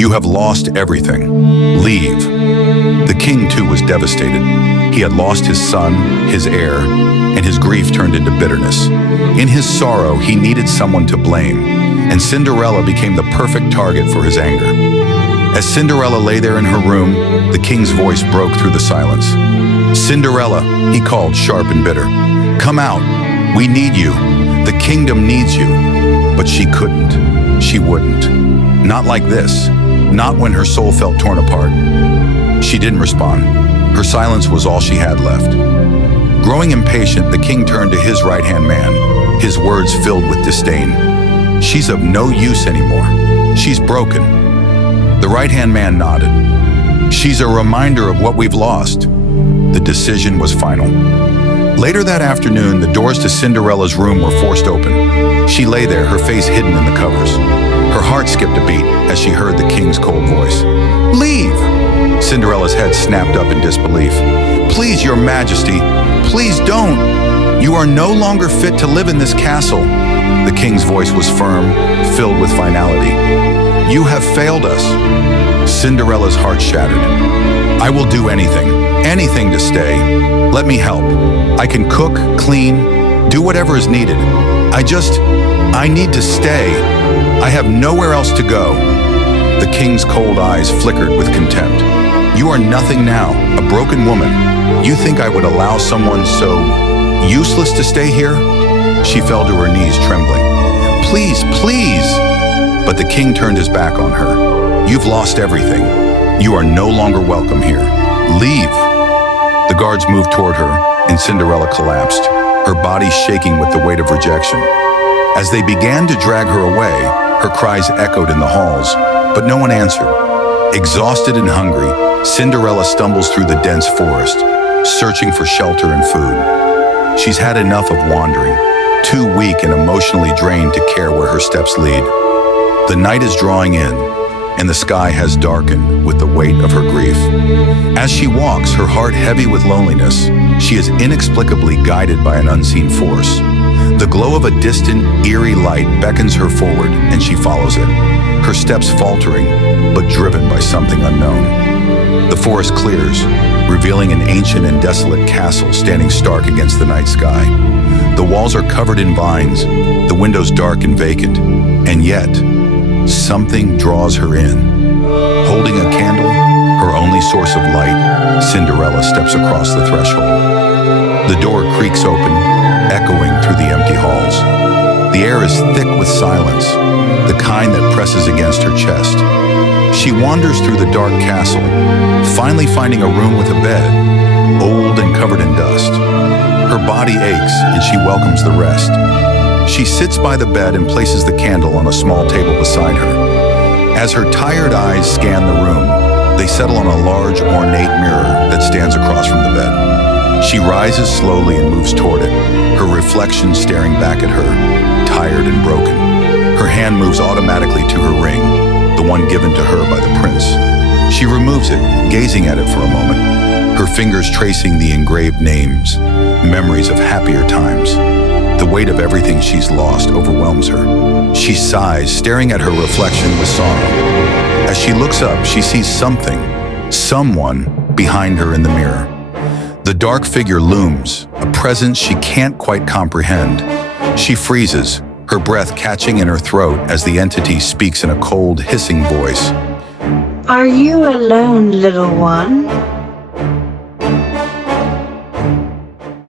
You have lost everything. Leave." The king, too, was devastated. He had lost his son, his heir, and his grief turned into bitterness. In his sorrow, he needed someone to blame, and Cinderella became the perfect target for his anger. As Cinderella lay there in her room, the king's voice broke through the silence. "Cinderella," he called, sharp and bitter. "Come out. We need you. The kingdom needs you." But she couldn't. She wouldn't. Not like this. Not when her soul felt torn apart. She didn't respond. Her silence was all she had left. Growing impatient, the king turned to his right-hand man, his words filled with disdain. "She's of no use anymore. She's broken." The right-hand man nodded. "She's a reminder of what we've lost." The decision was final. Later that afternoon, the doors to Cinderella's room were forced open. She lay there, her face hidden in the covers. Her heart skipped a beat as she heard the king's cold voice. "Leave!" Cinderella's head snapped up in disbelief. "Please, your majesty, please don't. You are no longer fit to live in this castle." The king's voice was firm, filled with finality. "You have failed us." Cinderella's heart shattered. "I will do anything to stay. Let me help. I can cook, clean, do whatever is needed. I need to stay. I have nowhere else to go." The king's cold eyes flickered with contempt. "You are nothing now, a broken woman. You think I would allow someone so useless to stay here?" She fell to her knees, trembling. "Please, please!" But the king turned his back on her. "You've lost everything. You are no longer welcome here. Leave." The guards moved toward her, and Cinderella collapsed, her body shaking with the weight of rejection. As they began to drag her away, her cries echoed in the halls, but no one answered. Exhausted and hungry, Cinderella stumbles through the dense forest, searching for shelter and food. She's had enough of wandering, too weak and emotionally drained to care where her steps lead. The night is drawing in, and the sky has darkened with the weight of her grief. As she walks, her heart heavy with loneliness, she is inexplicably guided by an unseen force. The glow of a distant, eerie light beckons her forward, and she follows it, her steps faltering, but driven by something unknown. The forest clears, revealing an ancient and desolate castle standing stark against the night sky. The walls are covered in vines, the windows dark and vacant, and yet, something draws her in. Holding a candle, her only source of light, Cinderella steps across the threshold. The door creaks open, echoing through the empty halls. The air is thick with silence, the kind that presses against her chest. She wanders through the dark castle, finally finding a room with a bed, old and covered in dust. Her body aches, and she welcomes the rest. She sits by the bed and places the candle on a small table beside her. As her tired eyes scan the room, they settle on a large, ornate mirror that stands across from the bed. She rises slowly and moves toward it, her reflection staring back at her, tired and broken. Her hand moves automatically to her ring, the one given to her by the prince. She removes it, gazing at it for a moment, her fingers tracing the engraved names, memories of happier times. The weight of everything she's lost overwhelms her. She sighs, staring at her reflection with sorrow. As she looks up, she sees someone behind her in the mirror. The dark figure looms, a presence she can't quite comprehend. She freezes, her breath catching in her throat as the entity speaks in a cold, hissing voice. "Are you alone, little one?